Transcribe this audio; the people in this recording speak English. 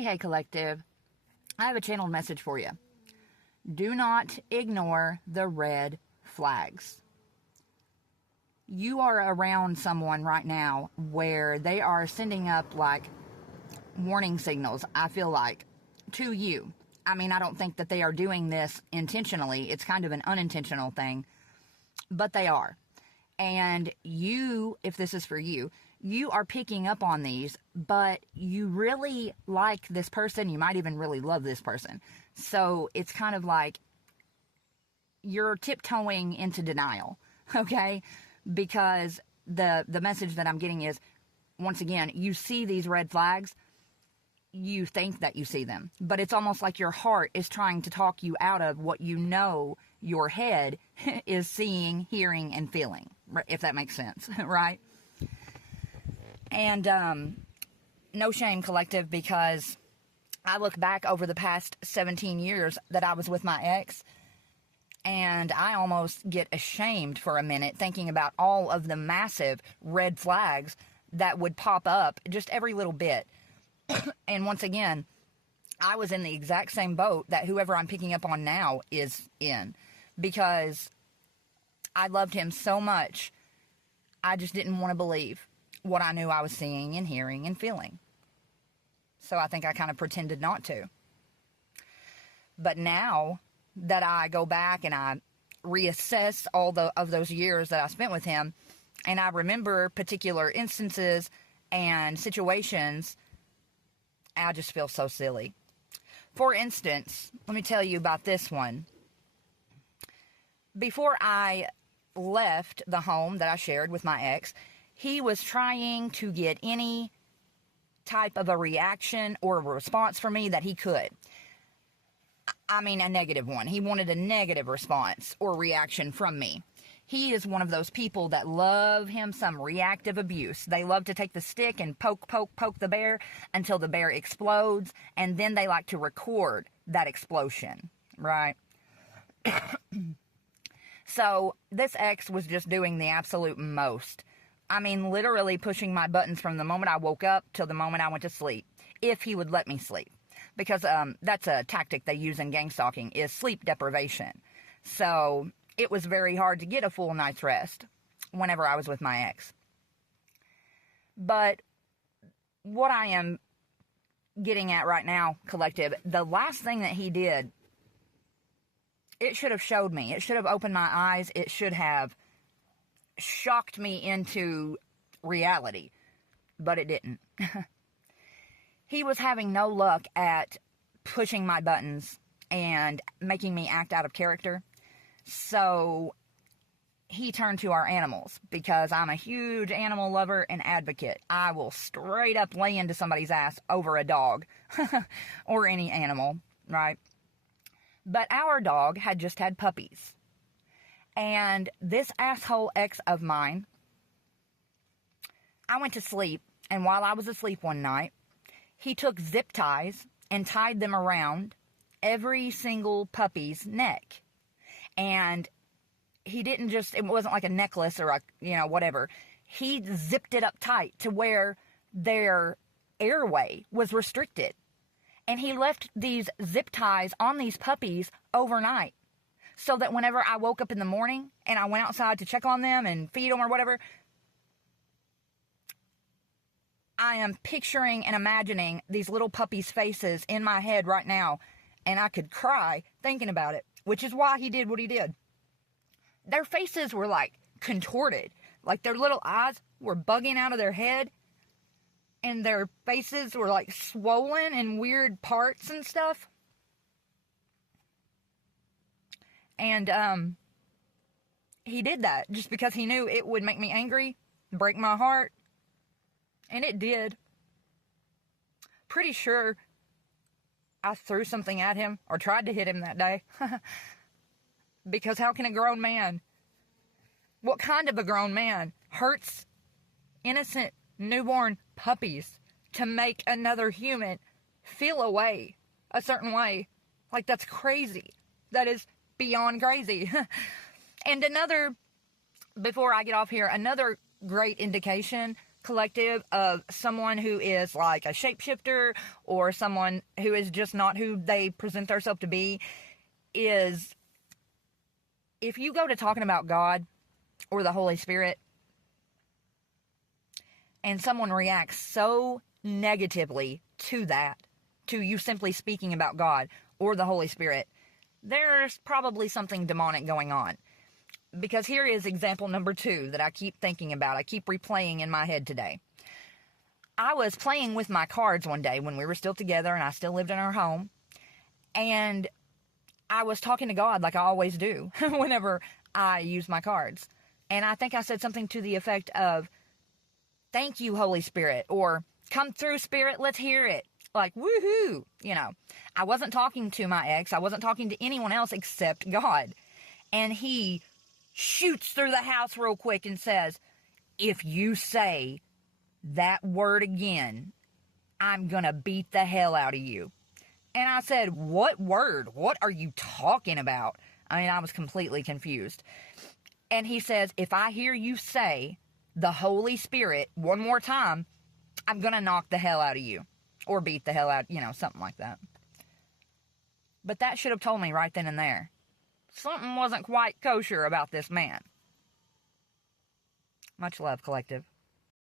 Hey, collective. I have a channeled message for you. Do not ignore the red flags. You are around someone right now where they are sending up like warning signals, I feel like, to you. I mean, I don't think that they are doing this intentionally. It's kind of an unintentional thing, but they are. And you, if this is for you, you are picking up on these, but you really like this person. You might even really love this person. So it's kind of like you're tiptoeing into denial, okay? Because the message that I'm getting is, once again, you see these red flags, you think that you see them, but it's almost like your heart is trying to talk you out of what you know your head is seeing, hearing, and feeling, if that makes sense, right? And no shame, collective, because I look back over the past 17 years that I was with my ex, and I almost get ashamed for a minute thinking about all of the massive red flags that would pop up just every little bit. And once again, I was in the exact same boat that whoever I'm picking up on now is in, because I loved him so much, I just didn't want to believe what I knew I was seeing and hearing and feeling. So I think I kind of pretended not to. But now that I go back and I reassess all of those years that I spent with him, and I remember particular instances and situations, I just feel so silly. For instance, let me tell you about this one. Before I left the home that I shared with my ex, he was trying to get any type of a reaction or a response from me that he could. I mean, a negative one. He wanted a negative response or reaction from me. He is one of those people that love him some reactive abuse. They love to take the stick and poke the bear until the bear explodes, and then they like to record that explosion, right? So this ex was just doing the absolute most. I mean, literally pushing my buttons from the moment I woke up till the moment I went to sleep, if he would let me sleep. Because that's a tactic they use in gang stalking, is sleep deprivation. So it was very hard to get a full night's rest whenever I was with my ex. But what I am getting at right now, collective, the last thing that he did, it should have showed me. It should have opened my eyes. It should have shocked me into reality. But it didn't. He was having no luck at pushing my buttons and making me act out of character. So he turned to our animals, because I'm a huge animal lover and advocate. I will straight up lay into somebody's ass over a dog or any animal, right? But our dog had just had puppies. And this asshole ex of mine, I went to sleep, and while I was asleep one night, he took zip ties and tied them around every single puppy's neck. And he didn't just, it wasn't like a necklace or a, whatever. He zipped it up tight to where their airway was restricted. And he left these zip ties on these puppies overnight, so that whenever I woke up in the morning and I went outside to check on them and feed them or whatever, I am picturing and imagining these little puppies' faces in my head right now, and I could cry thinking about it, which is why he did what he did. Their faces were like contorted, like their little eyes were bugging out of their head, and their faces were like swollen in weird parts and stuff. And he did that just because he knew it would make me angry, break my heart. And it did. Pretty sure I threw something at him or tried to hit him that day. Because how can a grown man, what kind of a grown man hurts innocent newborn puppies to make another human feel a certain way? Like, that's crazy. That is beyond crazy. And before I get off here, another great indication Collective, of someone who is like a shapeshifter or someone who is just not who they present themselves to be, is if you go to talking about God or the Holy Spirit and someone reacts so negatively to that, to you simply speaking about God or the Holy Spirit, there's probably something demonic going on. Because here is example number 2 that I keep thinking about. I keep replaying in my head today. I was playing with my cards one day when we were still together and I still lived in our home. And I was talking to God like I always do whenever I use my cards. And I think I said something to the effect of, "Thank you, Holy Spirit," or "Come through, Spirit, let's hear it." Like, woohoo, you know. I wasn't talking to my ex. I wasn't talking to anyone else except God. And he shoots through the house real quick and says, "If you say that word again, I'm gonna beat the hell out of you." And I said, "What word? What are you talking about?" I mean, I was completely confused. And he says, "If I hear you say the Holy Spirit one more time, I'm gonna knock the hell out of you." Or beat the hell out, something like that. But that should have told me right then and there. Something wasn't quite kosher about this man. Much love, Collective.